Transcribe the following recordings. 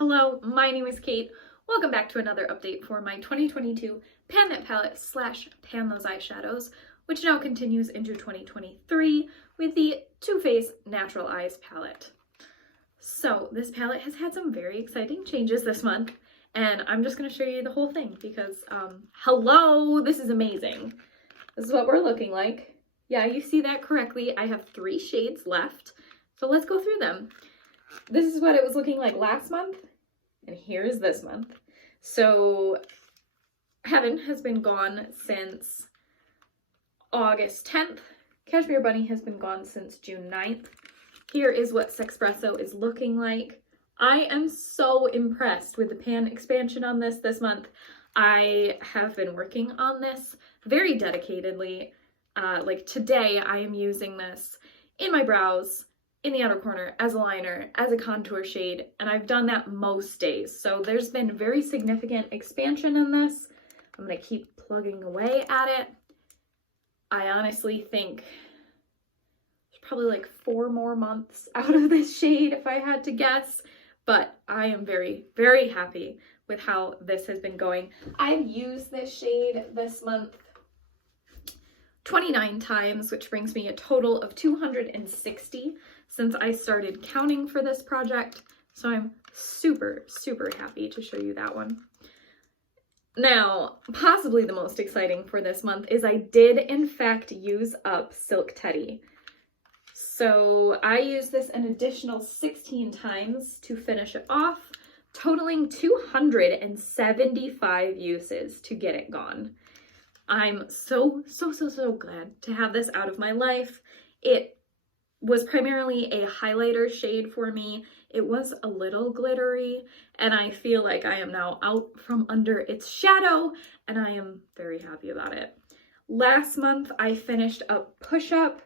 Hello, my name is Kate. Welcome back to another update for my 2022 Pan That Palette / Pan Those Eyeshadows, which now continues into 2023 with the Too Faced Natural Eyes palette. So this palette has had some very exciting changes this month, and I'm just going to show you the whole thing because, hello, this is amazing. This is what we're looking like. Yeah, you see that correctly. I have 3 shades left, so let's go through them. This is what it was looking like last month, and here's this month. So Heaven has been gone since August 10th. Cashmere Bunny has been gone since June 9th. Here is what Sexpresso is looking like. I am so impressed with the pan expansion on this month. I have been working on this very dedicatedly. Like today, I am using this in my brows, in the outer corner, as a liner, as a contour shade, and I've done that most days. So there's been very significant expansion in this. I'm gonna keep plugging away at it. I honestly think there's probably like 4 more months out of this shade if I had to guess, but I am very, very happy with how this has been going. I've used this shade this month 29 times, which brings me a total of 260 since I started counting for this project. So I'm super, super happy to show you that one. Now, possibly the most exciting for this month is I did in fact use up Silk Teddy. So I used this an additional 16 times to finish it off, totaling 275 uses to get it gone. I'm so glad to have this out of my life. It was primarily a highlighter shade for me. It was a little glittery, and I feel like I am now out from under its shadow, and I am very happy about it. Last month, I finished up Push Up,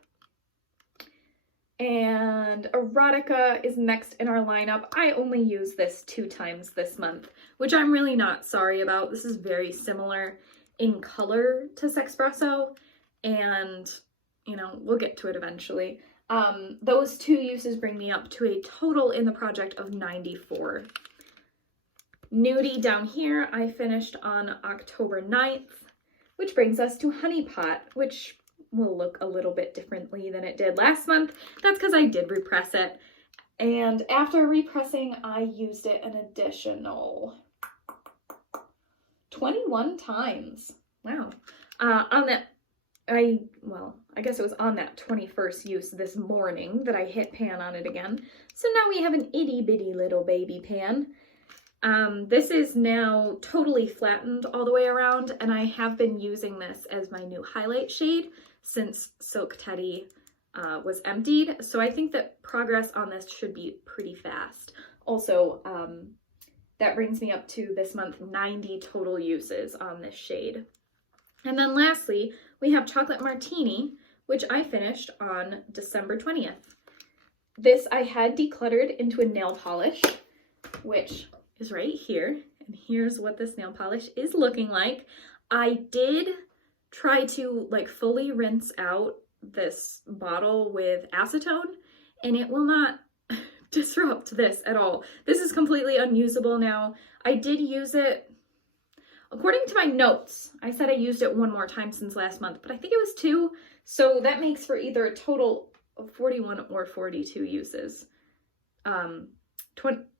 and Erotica is next in our lineup. I only used this 2 times this month, which I'm really not sorry about. This is very similar in color to Sexpresso, and you know, we'll get to it eventually. Those 2 uses bring me up to a total in the project of 94. Nudie down here I finished on October 9th, which brings us to Honey Pot, which will look a little bit differently than it did last month. That's because I did repress it, and after repressing I used it an additional 21 times. Wow. On that, I guess it was on that 21st use this morning that I hit pan on it again. So now we have an itty bitty little baby pan. This is now totally flattened all the way around, and I have been using this as my new highlight shade since Silk Teddy was emptied. So I think that progress on this should be pretty fast. Also, that brings me up to this month 90 total uses on this shade. And then lastly, we have Chocolate Martini, which I finished on December 20th. This I had decluttered into a nail polish, which is right here. And here's what this nail polish is looking like. I did try to like fully rinse out this bottle with acetone, and it will not disrupt this at all. This is completely unusable now. I did use it, according to my notes, I said I used it 1 more time since last month, but I think it was 2. So that makes for either a total of 41 or 42 uses.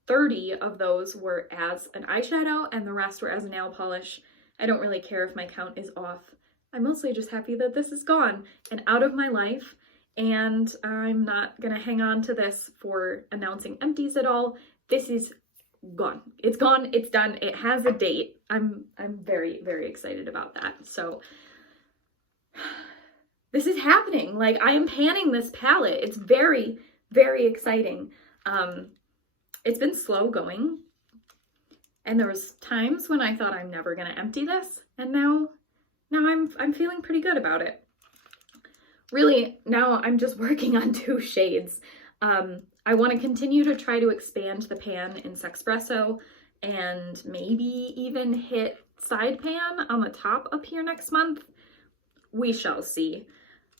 30 of those were as an eyeshadow and the rest were as a nail polish. I don't really care if my count is off. I'm mostly just happy that this is gone and out of my life. And I'm not gonna hang on to this for announcing empties at all. This is gone. It's gone, it's done, it has a date. I'm very, very excited about that. So this is happening. Like, I am panning this palette. It's very, very exciting. It's been slow going, and there was times when I thought I'm never gonna empty this, and now I'm feeling pretty good about it. Really, now I'm just working on 2 shades. I want to continue to try to expand the pan in Sexpresso and maybe even hit side pan on the top up here next month. We shall see.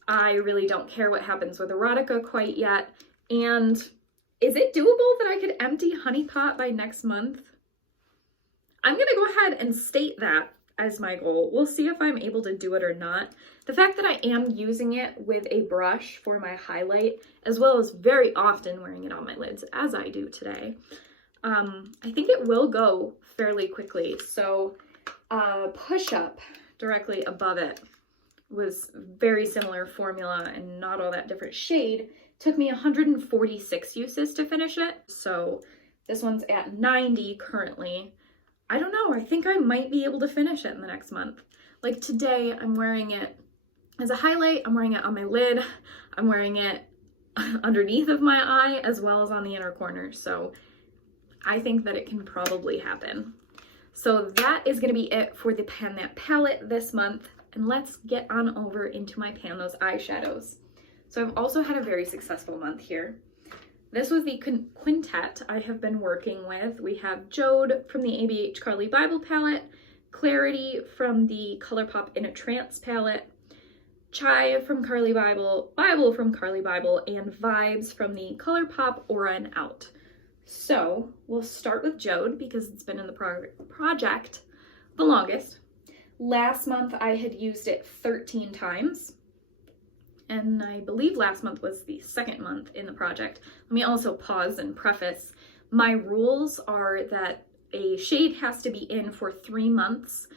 I really don't care what happens with Erotica quite yet, and Is it doable that I could empty Honey Pot by next month? I'm gonna go ahead and state that as my goal. We'll see if I'm able to do it or not. The fact that I am using it with a brush for my highlight, as well as very often wearing it on my lids, as I do today, I think it will go fairly quickly. So push up directly above it was very similar formula and not all that different shade. Took me 146 uses to finish it. So this one's at 90 currently. I don't know, I think I might be able to finish it in the next month. Like today, I'm wearing it as a highlight, I'm wearing it on my lid, I'm wearing it underneath of my eye, as well as on the inner corner. So I think that it can probably happen. So that is gonna be it for the Pan That palette this month. And let's get on over into my Pan Those eyeshadows. So I've also had a very successful month here. This was the quintet I have been working with. We have Jode from the ABH Carly Bible palette, Clarity from the ColourPop In a Trance palette, Chai from Carly Bible, Bible from Carly Bible, and Vibes from the ColourPop Aura and Out. So we'll start with Jode because it's been in the project the longest. Last month I had used it 13 times. And I believe last month was the second month in the project. Let me also pause and preface. My rules are that a shade has to be in for 3 months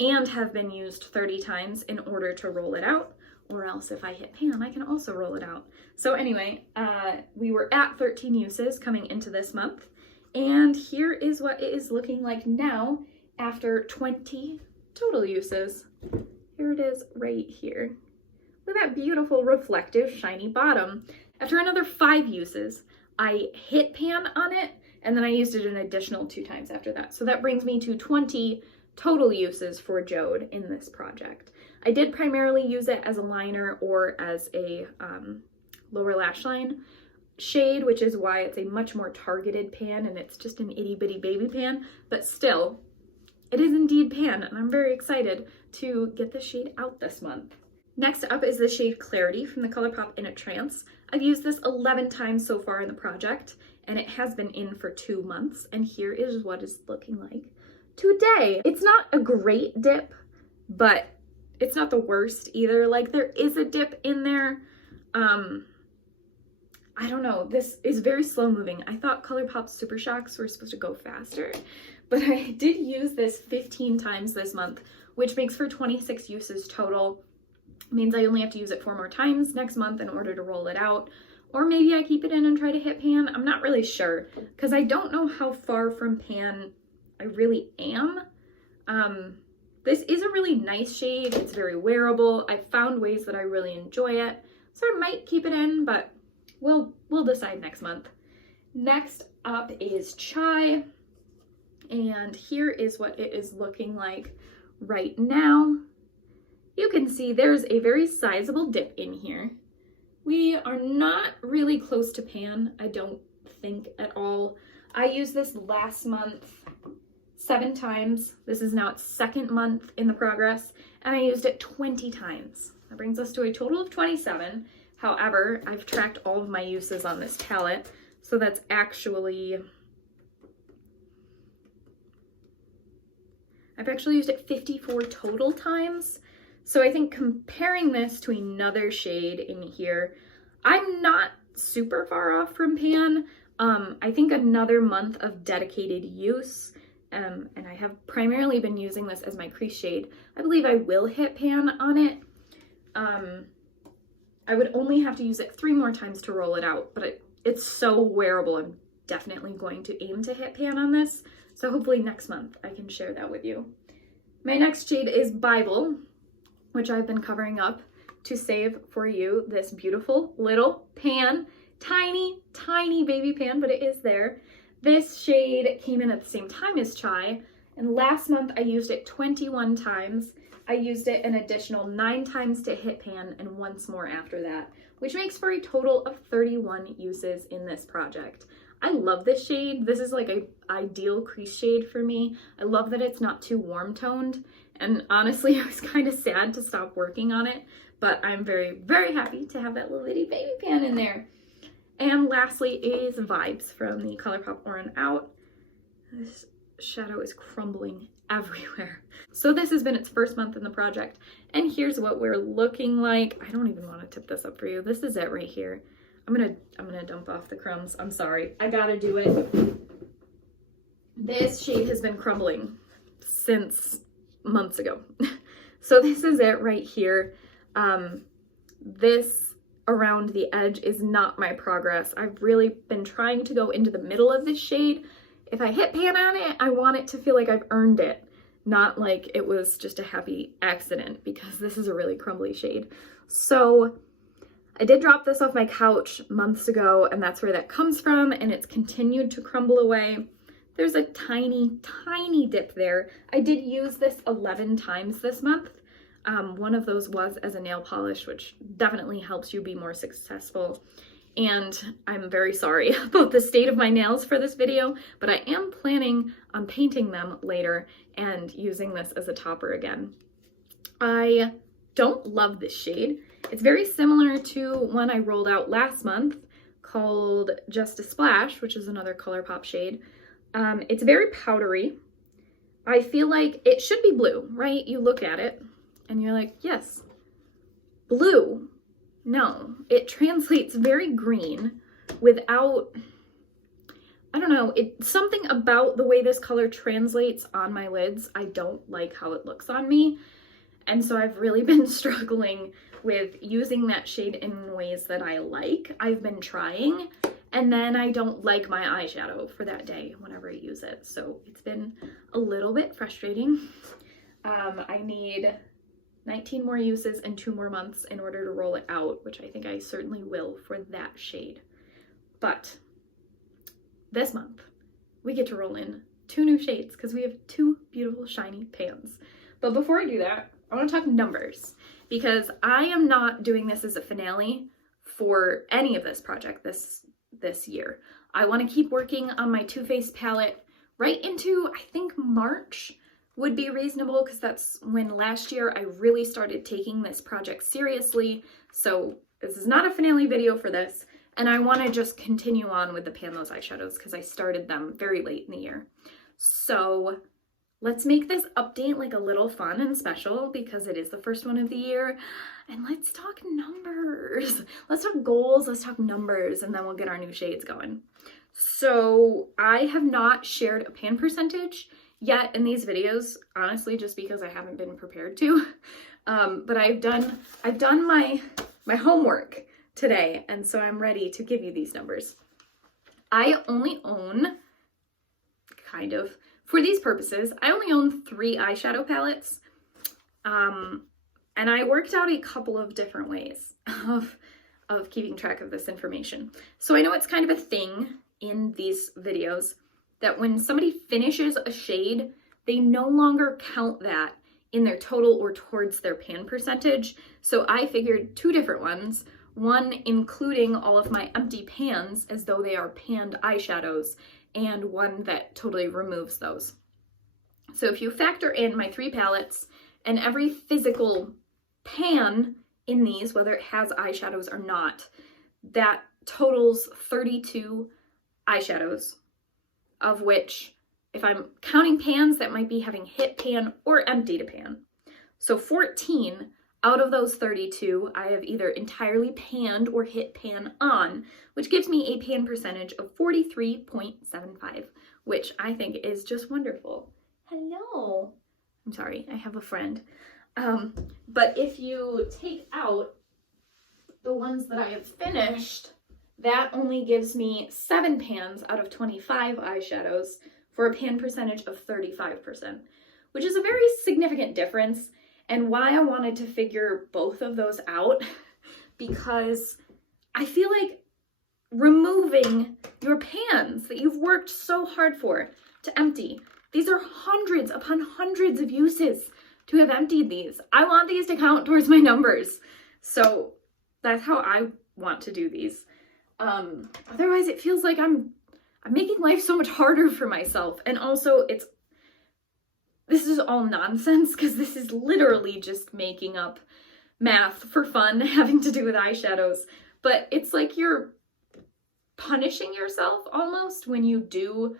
and have been used 30 times in order to roll it out, or else if I hit pan, I can also roll it out. So anyway, we were at 13 uses coming into this month, and here is what it is looking like now after 20 total uses. Here it is right here. With that beautiful reflective shiny bottom. After another 5 uses, I hit pan on it, and then I used it an additional 2 times after that. So that brings me to 20 total uses for Jode in this project. I did primarily use it as a liner or as a lower lash line shade, which is why it's a much more targeted pan, and it's just an itty bitty baby pan, but still, it is indeed pan, and I'm very excited to get this shade out this month. Next up is the shade Clarity from the ColourPop In a Trance. I've used this 11 times so far in the project, and it has been in for 2 months, and here is what it's looking like today. It's not a great dip, but it's not the worst either. Like, there is a dip in there. I don't know, this is very slow moving. I thought ColourPop Super Shocks were supposed to go faster, but I did use this 15 times this month, which makes for 26 uses total. Means I only have to use it 4 more times next month in order to roll it out. Or maybe I keep it in and try to hit pan. I'm not really sure because I don't know how far from pan I really am. This is a really nice shade. It's very wearable. I found ways that I really enjoy it. So I might keep it in, but we'll decide next month. Next up is Chai. And here is what it is looking like right now. You can see there's a very sizable dip in here. We are not really close to pan, I don't think at all. I used this last month 7 times. This is now its 2nd month in the progress, and I used it 20 times. That brings us to a total of 27. However, I've tracked all of my uses on this palette, so that's actually... I've actually used it 54 total times. So I think comparing this to another shade in here, I'm not super far off from pan. I think another month of dedicated use, and I have primarily been using this as my crease shade. I believe I will hit pan on it. I would only have to use it 3 more times to roll it out, but it's so wearable. I'm definitely going to aim to hit pan on this. So hopefully next month I can share that with you. My next shade is Bible, which I've been covering up to save for you this beautiful little pan. Tiny, tiny baby pan, but it is there. This shade came in at the same time as Chai, and last month I used it 21 times. I used it an additional 9 times to hit pan and once more after that, which makes for a total of 31 uses in this project. I love this shade. This is like an ideal crease shade for me. I love that it's not too warm toned. And honestly, I was kind of sad to stop working on it, but I'm very, very happy to have that little itty baby pan in there. And lastly is Vibes from the ColourPop Oran Out. This shadow is crumbling everywhere. So this has been its first month in the project, and here's what we're looking like. I don't even want to tip this up for you. This is it right here. I'm gonna dump off the crumbs. I'm sorry. I gotta do it. This shade has been crumbling since months ago. So this is it right here. This around the edge is not my progress. I've really been trying to go into the middle of this shade. If I hit pan on it, I want it to feel like I've earned it, not like it was just a happy accident, because this is a really crumbly shade. So I did drop this off my couch months ago, and that's where that comes from, and it's continued to crumble away. There's a tiny, tiny dip there. I did use this 11 times this month. One of those was as a nail polish, which definitely helps you be more successful. And I'm very sorry about the state of my nails for this video, but I am planning on painting them later and using this as a topper again. I don't love this shade. It's very similar to one I rolled out last month called Just a Splash, which is another ColourPop shade. It's very powdery. I feel like it should be blue, right? You look at it and you're like, yes, blue. No, it translates very green without, I don't know, something about the way this color translates on my lids. I don't like how it looks on me. And so I've really been struggling with using that shade in ways that I like. I've been trying, and then I don't like my eyeshadow for that day whenever I use it. So it's been a little bit frustrating. I need 19 more uses and 2 more months in order to roll it out, which I think I certainly will for that shade. But this month, we get to roll in 2 new shades because we have 2 beautiful shiny pans. But before I do that, I want to talk numbers, because I am not doing this as a finale for any of this project this year. I want to keep working on my Too Faced palette right into, I think, March would be reasonable, because that's when last year I really started taking this project seriously. So this is not a finale video for this, and I want to just continue on with the Pan Those Eyeshadows because I started them very late in the year. So let's make this update like a little fun and special, because it is the first one of the year, and let's talk numbers. Let's talk goals, let's talk numbers, and then we'll get our new shades going. So I have not shared a pan percentage yet in these videos, honestly, just because I haven't been prepared to. But I've done my homework today, and so I'm ready to give you these numbers. I only own, kind of, for these purposes, I only own 3 eyeshadow palettes. And I worked out a couple of different ways of keeping track of this information. So I know it's kind of a thing in these videos that when somebody finishes a shade, they no longer count that in their total or towards their pan percentage. So I figured 2 different ones, one including all of my empty pans as though they are panned eyeshadows, and one that totally removes those. So if you factor in my 3 palettes and every physical pan in these, whether it has eyeshadows or not, that totals 32 eyeshadows, of which, if I'm counting pans, that might be having hit pan or empty to pan. So 14 out of those 32, I have either entirely panned or hit pan on, which gives me a pan percentage of 43.75, which I think is just wonderful. Hello. I'm sorry, I have a friend. But if you take out the ones that I have finished, that only gives me 7 pans out of 25 eyeshadows for a pan percentage of 35%, which is a very significant difference, and why I wanted to figure both of those out, because I feel like removing your pans that you've worked so hard for to empty, these are hundreds upon hundreds of uses to have emptied these. I want these to count towards my numbers. So that's how I want to do these. Otherwise it feels like I'm making life so much harder for myself. And also this is all nonsense, because this is literally just making up math for fun having to do with eyeshadows. But it's like you're punishing yourself almost when you do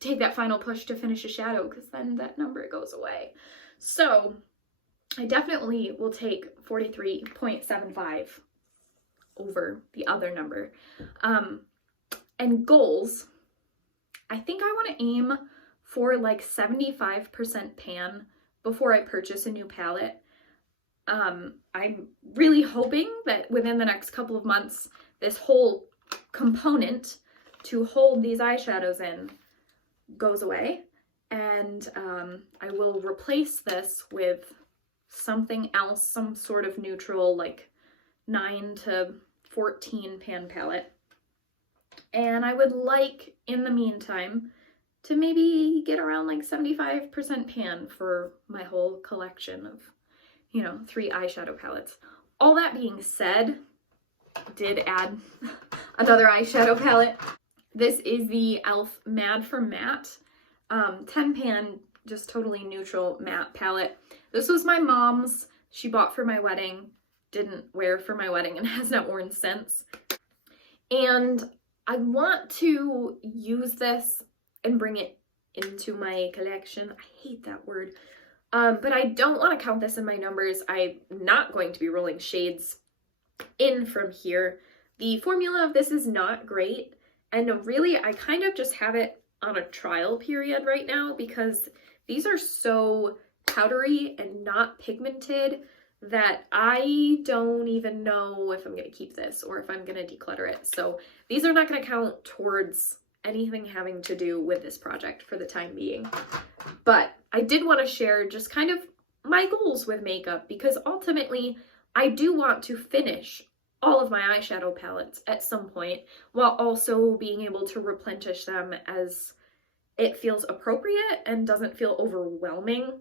take that final push to finish a shadow, because then that number goes away. So I definitely will take 43.75 over the other number. And goals, I think I want to aim for like 75% pan before I purchase a new palette. I'm really hoping that within the next couple of months, this whole component to hold these eyeshadows in goes away, and I will replace this with something else, some sort of neutral, like 9 to 14 pan palette. And I would like, in the meantime, to maybe get around like 75% pan for my whole collection of, 3 eyeshadow palettes. All that being said, did add another eyeshadow palette. This is the e.l.f. Mad for Matte 10 pan, just totally neutral matte palette. This was my mom's. She bought for my wedding, didn't wear for my wedding, and has not worn since. And I want to use this and bring it into my collection. I hate that word. But I don't want to count this in my numbers. I'm not going to be rolling shades in from here. The formula of this is not great. And really, I kind of just have it on a trial period right now because these are so powdery and not pigmented that I don't even know if I'm going to keep this or if I'm going to declutter it. So these are not going to count towards anything having to do with this project for the time being. But I did want to share just kind of my goals with makeup, because ultimately I do want to finish all of my eyeshadow palettes at some point, while also being able to replenish them as it feels appropriate and doesn't feel overwhelming.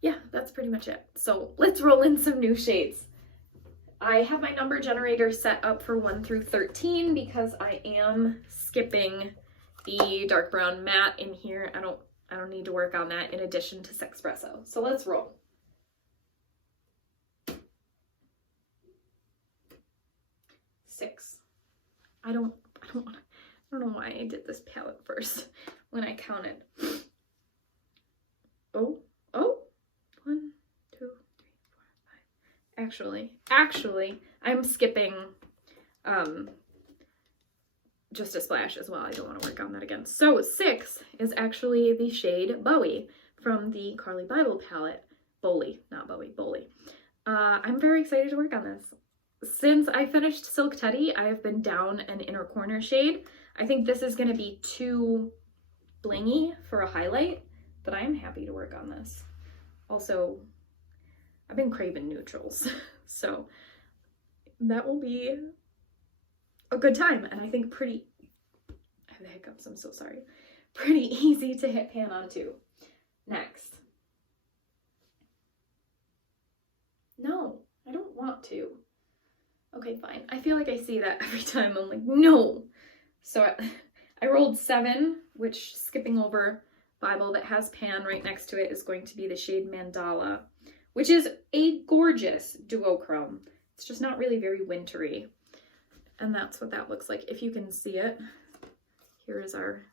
Yeah, that's pretty much it. So let's roll in some new shades. I have my number generator set up for 1 through 13 because I am skipping the dark brown matte in here. I don't need to work on that in addition to Sexpresso. So let's roll. Six. I don't know why I did this palette first when I counted. Oh. 1, 2, 3, 4, 5. Actually, I'm skipping just a splash as well. I don't want to work on that again. So 6 is actually the shade Bowie from the Carly Bible palette. Bowley, not Bowie, Bowley. I'm very excited to work on this. Since I finished Silk Teddy, I've been down an inner corner shade. I think this is going to be too blingy for a highlight, but I am happy to work on this. Also, I've been craving neutrals, so that will be a good time, and I think I have the hiccups, I'm so sorry. Pretty easy to hit pan onto. Next. No, I don't want to. Okay, fine. I feel like I see that every time. I'm like, no. So I rolled 7, which, skipping over Bible that has pan right next to it, is going to be the shade Mandala, which is a gorgeous duochrome. It's just not really very wintry. And that's what that looks like. If you can see it, here is our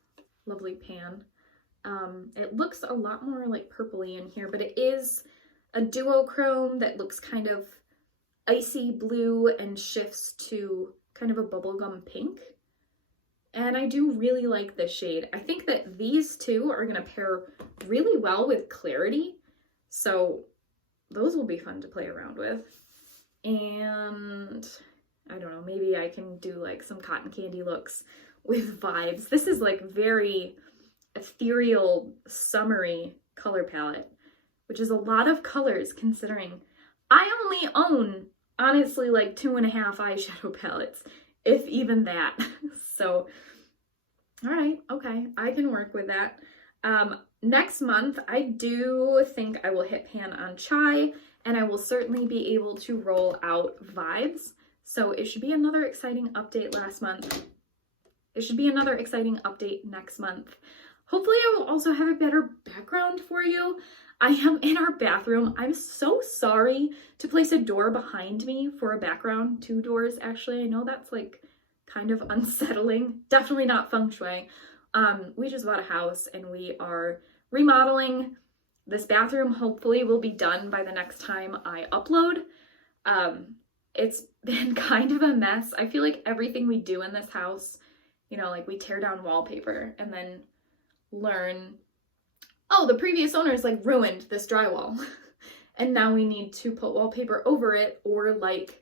lovely pan. It looks a lot more like purpley in here, but it is a duochrome that looks kind of icy blue and shifts to kind of a bubblegum pink. And I do really like this shade. I think that these two are going to pair really well with Clarity. So those will be fun to play around with. And I don't know, maybe I can do like some cotton candy looks with Vibes. This is like very ethereal, summery color palette, which is a lot of colors considering I only own, honestly, like 2.5 eyeshadow palettes, if even that. So, all right, okay, I can work with that. Next month, I do think I will hit pan on Chai, and I will certainly be able to roll out Vibes. So it should be another exciting update next month. Hopefully I will also have a better background for you. I am in our bathroom. I'm so sorry to place a door behind me for a background. 2 doors, actually. I know that's like kind of unsettling. Definitely not feng shui. We just bought a house and we are remodeling. This bathroom hopefully will be done by the next time I upload. It's been kind of a mess. I feel like everything we do in this house, you know, like we tear down wallpaper and then learn, oh, the previous owners like ruined this drywall and now we need to put wallpaper over it or like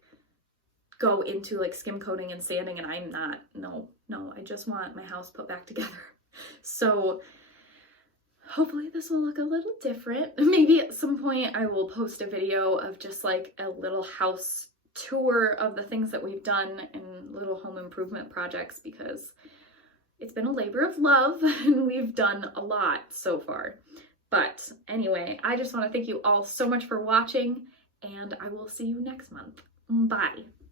go into like skim coating and sanding, and I'm not, no, I just want my house put back together. So hopefully this will look a little different. Maybe at some point I will post a video of just like a little house tour of the things that we've done and little home improvement projects, because it's been a labor of love and we've done a lot so far. But anyway, I just want to thank you all so much for watching, and I will see you next month. Bye.